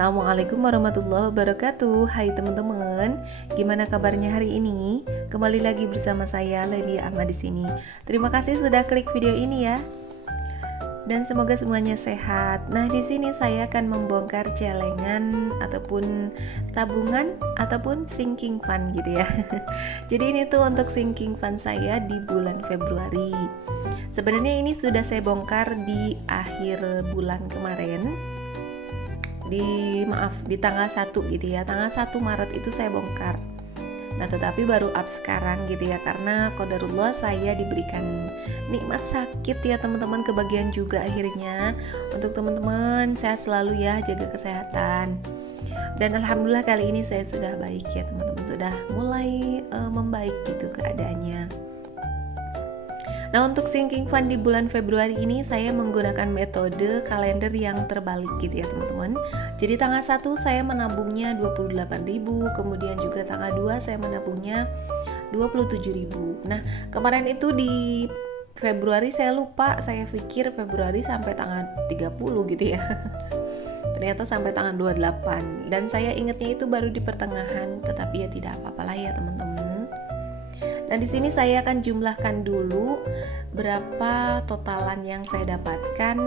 Assalamualaikum warahmatullahi wabarakatuh. Hai teman-teman, gimana kabarnya hari ini? Kembali lagi bersama saya Lelia Ahmad di sini. Terima kasih sudah klik video ini ya. Dan semoga semuanya sehat. Nah, di sini saya akan membongkar celengan ataupun tabungan ataupun sinking fund gitu ya. Jadi ini tuh untuk sinking fund saya di bulan Februari. Sebenarnya ini sudah saya bongkar di akhir bulan kemarin. Di tanggal 1 gitu ya, tanggal 1 Maret itu saya bongkar. Nah tetapi baru up sekarang gitu ya, karena qadarullah saya diberikan nikmat sakit ya teman-teman, kebagian juga akhirnya. Untuk teman-teman sehat selalu ya, jaga kesehatan. Dan alhamdulillah kali ini saya sudah baik ya teman-teman, sudah mulai membaik gitu keadaannya. Nah untuk sinking fund di bulan Februari ini saya menggunakan metode kalender yang terbalik gitu ya teman-teman. Jadi tanggal 1 saya menabungnya 28.000, kemudian juga tanggal 2 saya menabungnya 27.000. Nah kemarin itu di Februari saya lupa, saya pikir Februari sampai tanggal 30 gitu ya. Ternyata sampai tanggal 28 dan saya ingatnya itu baru di pertengahan, tetapi ya tidak apa-apalah ya teman-teman. Nah, di sini saya akan jumlahkan dulu berapa totalan yang saya dapatkan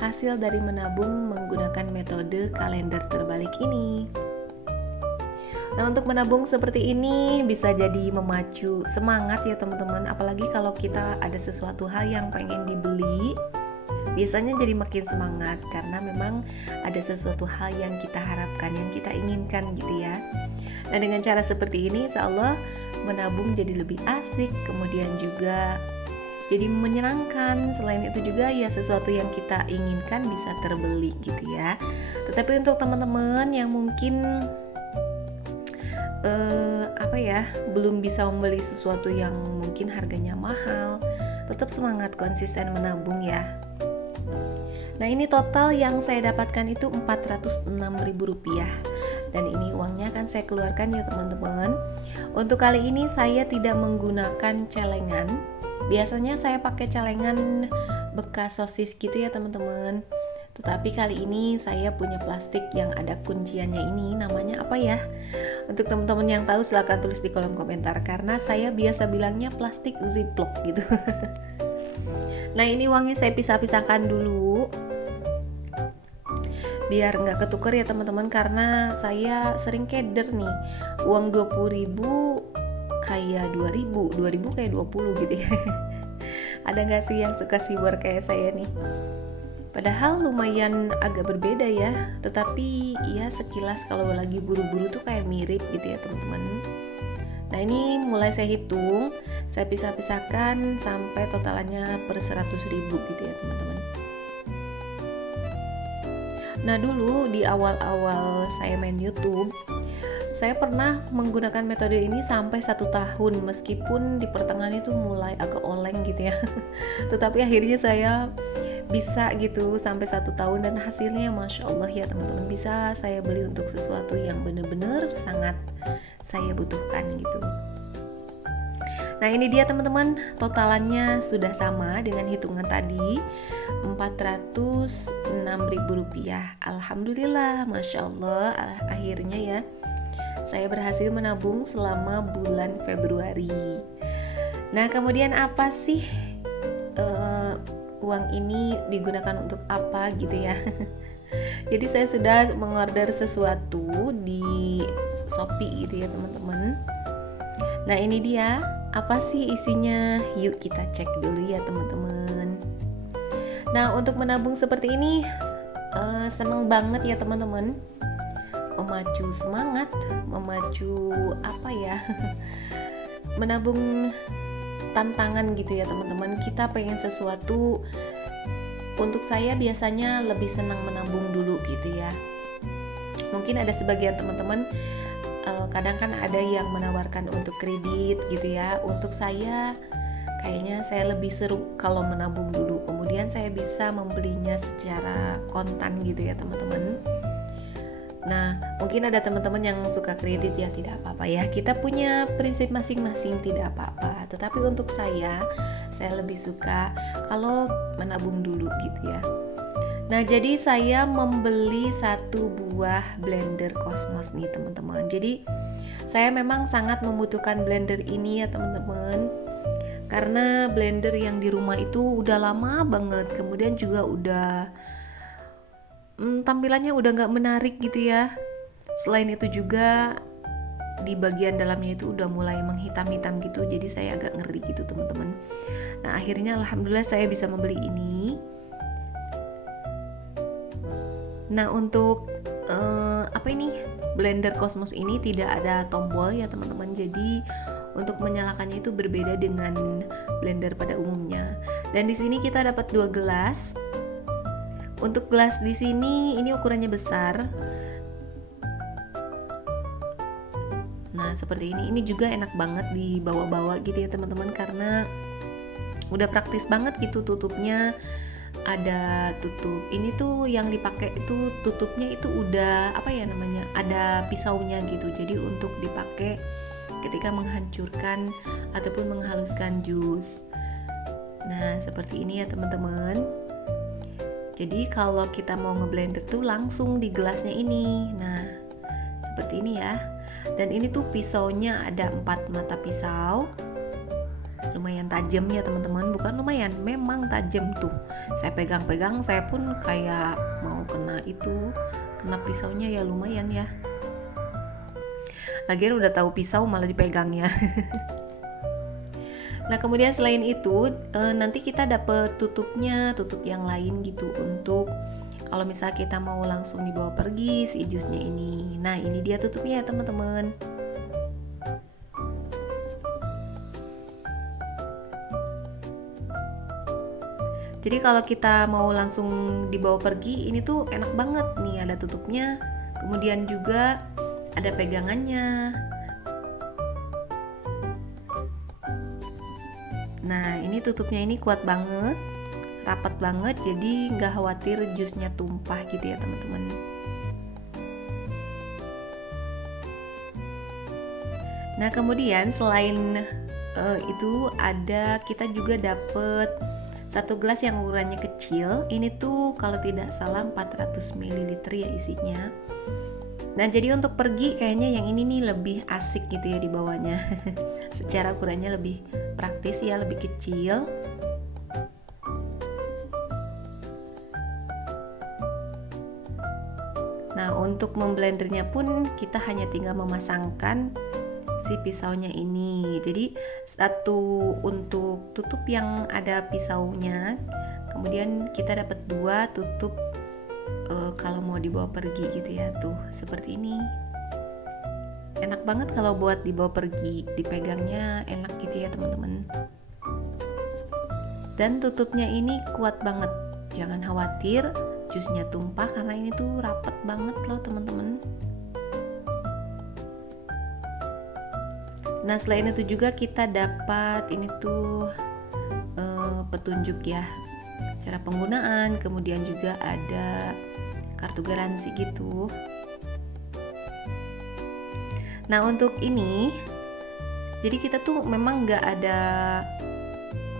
hasil dari menabung menggunakan metode kalender terbalik ini. Nah, untuk menabung seperti ini bisa jadi memacu semangat ya teman-teman, apalagi kalau kita ada sesuatu hal yang pengen dibeli. Biasanya jadi makin semangat karena memang ada sesuatu hal yang kita harapkan, yang kita inginkan gitu ya. Nah, dengan cara seperti ini insya Allah menabung jadi lebih asik, kemudian juga jadi menyenangkan. Selain itu juga ya sesuatu yang kita inginkan bisa terbeli gitu ya. Tetapi untuk teman-teman yang mungkin belum bisa membeli sesuatu yang mungkin harganya mahal, tetap semangat konsisten menabung ya. Nah ini total yang saya dapatkan itu Rp406.000. Dan ini uangnya akan saya keluarkan ya teman-teman. Untuk kali ini saya tidak menggunakan celengan. Biasanya saya pakai celengan bekas sosis gitu ya teman-teman. Tetapi kali ini saya punya plastik yang ada kunciannya ini. Namanya apa ya? Untuk teman-teman yang tahu silahkan tulis di kolom komentar, karena saya biasa bilangnya plastik ziplock gitu. Nah ini uangnya saya pisah-pisahkan dulu biar nggak ketuker ya teman-teman, karena saya sering keder nih, uang 20.000 kayak 2.000 kayak 20 gitu ya. Ada nggak sih yang suka siwar kayak saya nih? Padahal lumayan agak berbeda ya, tetapi ya sekilas kalau lagi buru-buru tuh kayak mirip gitu ya teman-teman. Nah ini mulai saya hitung, saya pisah-pisahkan sampai totalannya per 100.000 gitu ya teman-teman. Nah dulu di awal-awal saya main YouTube, saya pernah menggunakan metode ini sampai 1 tahun, meskipun di pertengahan itu mulai agak oleng gitu ya. Tetapi akhirnya saya bisa gitu sampai 1 tahun, dan hasilnya Masya Allah ya teman-teman, bisa saya beli untuk sesuatu yang benar-benar sangat saya butuhkan gitu. Nah ini dia teman-teman, totalannya sudah sama dengan hitungan tadi, Rp406.000. Alhamdulillah, Masya Allah, akhirnya ya saya berhasil menabung selama bulan Februari. Nah kemudian apa sih uang ini digunakan untuk apa gitu ya. Jadi saya sudah mengorder sesuatu di Shopee gitu ya teman-teman. Nah ini dia, apa sih isinya? Yuk kita cek dulu ya teman-teman. Nah untuk menabung seperti ini seneng banget ya teman-teman, memacu semangat, memacu menabung tantangan gitu ya teman-teman. Kita pengen sesuatu, untuk saya biasanya lebih senang menabung dulu gitu ya. Mungkin ada sebagian teman-teman kadang kan ada yang menawarkan untuk kredit gitu ya. Untuk saya kayaknya saya lebih seru kalau menabung dulu, kemudian saya bisa membelinya secara kontan gitu ya teman-teman. Nah mungkin ada teman-teman yang suka kredit, ya tidak apa-apa ya, kita punya prinsip masing-masing, tidak apa-apa. Tetapi untuk saya lebih suka kalau menabung dulu gitu ya. Nah, jadi saya membeli satu buah blender Cosmos nih teman-teman. Jadi saya memang sangat membutuhkan blender ini ya teman-teman. Karena blender yang di rumah itu udah lama banget, kemudian juga udah tampilannya udah nggak menarik gitu ya. Selain itu juga di bagian dalamnya itu udah mulai menghitam-hitam gitu, jadi saya agak ngeri gitu teman-teman. Nah, akhirnya alhamdulillah saya bisa membeli ini. Nah, untuk blender Cosmos ini tidak ada tombol ya teman-teman. Jadi untuk menyalakannya itu berbeda dengan blender pada umumnya. Dan di sini kita dapat 2 gelas. Untuk gelas di sini ini ukurannya besar. Nah, seperti ini. Ini juga enak banget dibawa-bawa gitu ya teman-teman, karena udah praktis banget gitu tutupnya. Ada tutup ini tuh yang dipakai itu tutupnya itu udah ada pisaunya gitu, jadi untuk dipakai ketika menghancurkan ataupun menghaluskan jus. Nah, seperti ini ya teman-teman. Jadi kalau kita mau ngeblender tuh langsung di gelasnya ini. Nah, seperti ini ya. Dan ini tuh pisaunya ada 4 mata pisau. Lumayan tajam ya teman-teman, bukan lumayan, memang tajam tuh. Saya pegang-pegang, saya pun kayak mau kena pisaunya ya, lumayan ya. Lagian udah tahu pisau malah dipegangnya. Nah, kemudian selain itu nanti kita dapet tutup yang lain gitu, untuk kalau misalnya kita mau langsung dibawa pergi si jusnya ini. Nah, ini dia tutupnya ya teman-teman. Jadi kalau kita mau langsung dibawa pergi, ini tuh enak banget nih, ada tutupnya, kemudian juga ada pegangannya. Nah, ini tutupnya ini kuat banget, rapat banget, jadi nggak khawatir jusnya tumpah gitu ya teman-teman. Nah, kemudian selain itu kita juga dapet 1 gelas yang ukurannya kecil. Ini tuh kalau tidak salah 400 ml ya isinya. Nah, jadi untuk pergi kayaknya yang ini nih lebih asik gitu ya dibawanya. Secara ukurannya lebih praktis ya, lebih kecil. Nah, untuk memblendernya pun kita hanya tinggal memasangkan si pisaunya ini. Jadi satu untuk tutup yang ada pisaunya, kemudian kita dapat 2 tutup kalau mau dibawa pergi gitu ya, tuh seperti ini. Enak banget kalau buat dibawa pergi, dipegangnya enak gitu ya teman-teman. Dan tutupnya ini kuat banget, jangan khawatir jusnya tumpah karena ini tuh rapet banget loh teman-teman. Nah, selain itu juga kita dapat ini tuh petunjuk ya, cara penggunaan, kemudian juga ada kartu garansi gitu. Nah, untuk ini, jadi kita tuh memang nggak ada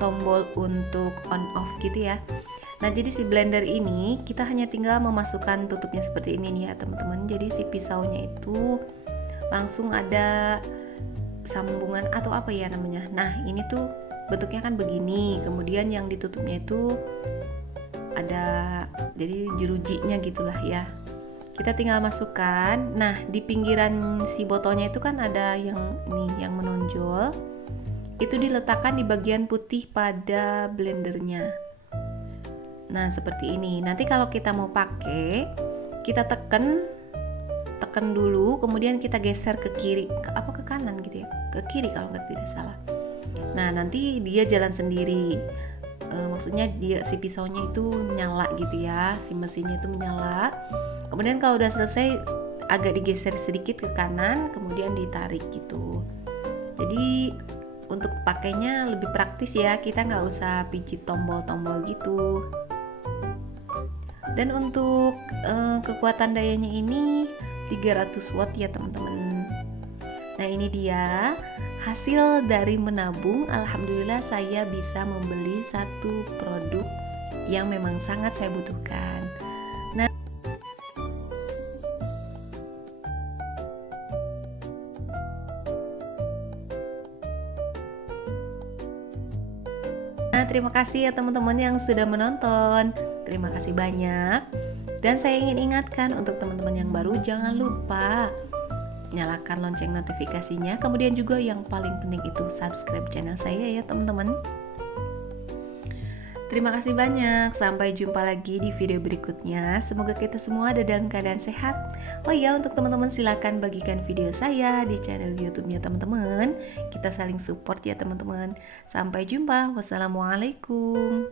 tombol untuk on off gitu ya. Nah, jadi si blender ini kita hanya tinggal memasukkan tutupnya seperti ini nih ya teman-teman. Jadi si pisaunya itu langsung ada sambungan atau apa ya namanya. Nah, ini tuh bentuknya kan begini, kemudian yang ditutupnya itu ada jadi jerujinya gitulah ya. Kita tinggal masukkan. Nah, di pinggiran si botolnya itu kan ada yang yang menonjol. Itu diletakkan di bagian putih pada blendernya. Nah, seperti ini. Nanti kalau kita mau pakai, kita tekan dulu, kemudian kita geser ke kiri, ke kanan gitu ya, ke kiri kalau tidak salah. Nah, nanti dia jalan sendiri. Maksudnya si pisaunya itu menyala gitu ya, si mesinnya itu menyala. Kemudian kalau udah selesai agak digeser sedikit ke kanan, kemudian ditarik gitu. Jadi untuk pakainya lebih praktis ya, kita nggak usah pijit tombol-tombol gitu. Dan untuk kekuatan dayanya ini 300 watt ya teman-teman. Nah, ini dia hasil dari menabung. Alhamdulillah saya bisa membeli satu produk yang memang sangat saya butuhkan. Nah, terima kasih ya teman-teman yang sudah menonton. Terima kasih banyak. Dan saya ingin ingatkan untuk teman-teman yang baru, jangan lupa nyalakan lonceng notifikasinya. Kemudian juga yang paling penting itu subscribe channel saya ya teman-teman. Terima kasih banyak. Sampai jumpa lagi di video berikutnya. Semoga kita semua ada dalam keadaan sehat. Oh iya, untuk teman-teman silakan bagikan video saya di channel YouTube-nya teman-teman. Kita saling support ya teman-teman. Sampai jumpa. Wassalamualaikum.